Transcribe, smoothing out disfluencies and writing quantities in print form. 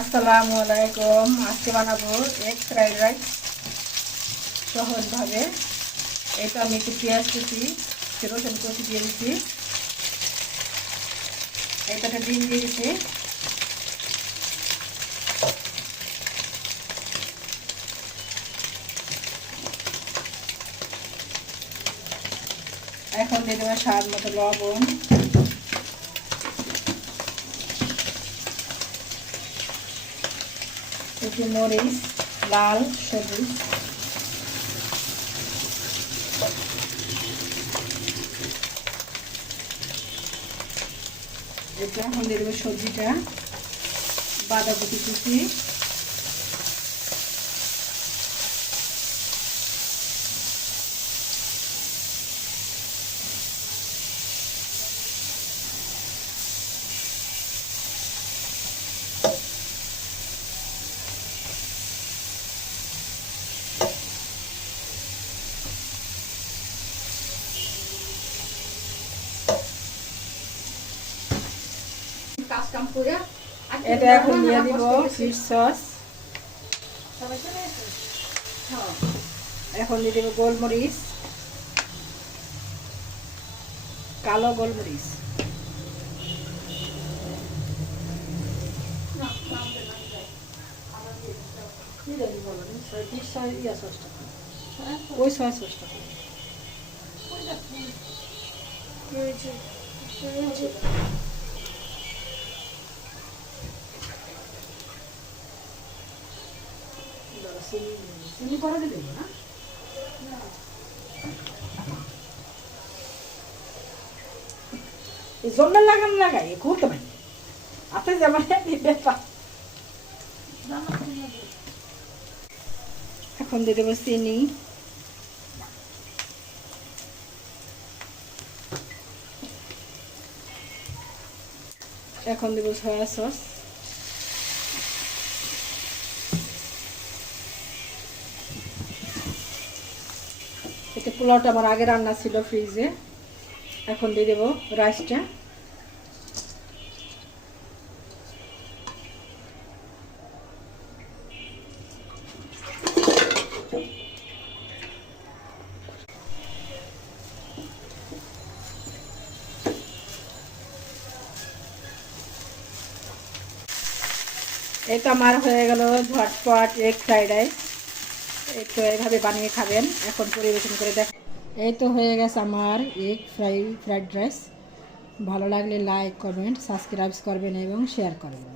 আসসালামু আলাইকুম। আজকে বানাবো এগ ফ্রাইড রাইস সহজভাবে। এটা আমি একটু পেঁয়াজ কুচি, রসুন কুচি দিয়ে দিচ্ছি, এটাতে ডিম দিয়ে দিচ্ছি, এখন দিয়ে দেবো স্বাদ মতো লবণ, একটু মরিচ, লাল সবুজ, এটা এখন দিয়ে দেবো সবজিটা, বাঁধাকপি কুচি, এটা এখন দিয়ে দিব ফিশ সস, এখন দিয়ে দেবো গোলমরিচ, কালো গোলমরিচ, ওই সয়া সসটা চিনি করে দেবো না, জন্য লাগান লাগাই করতে পারি আপনি যেমন ব্যাপার। এখন দিয়ে দেবো চিনি, এখন দেবো সয়া সস, এতে পোলাওটা আমার আগে রান্না ছিল ফ্রিজে। এখন দিয়ে দেবো রাইসটা, এটা আমার হয়ে গেল ঝটপট এগ ফ্রাইড রাইস। একটু এভাবে বানিয়ে খাবেন। এখন পরিবেশন করে দেখ। এই তো হয়ে গেছে আমার এগ ফ্রাইড রাইস। ভালো লাগলে লাইক, কমেন্ট, সাবস্ক্রাইব করবেন এবং শেয়ার করবেন।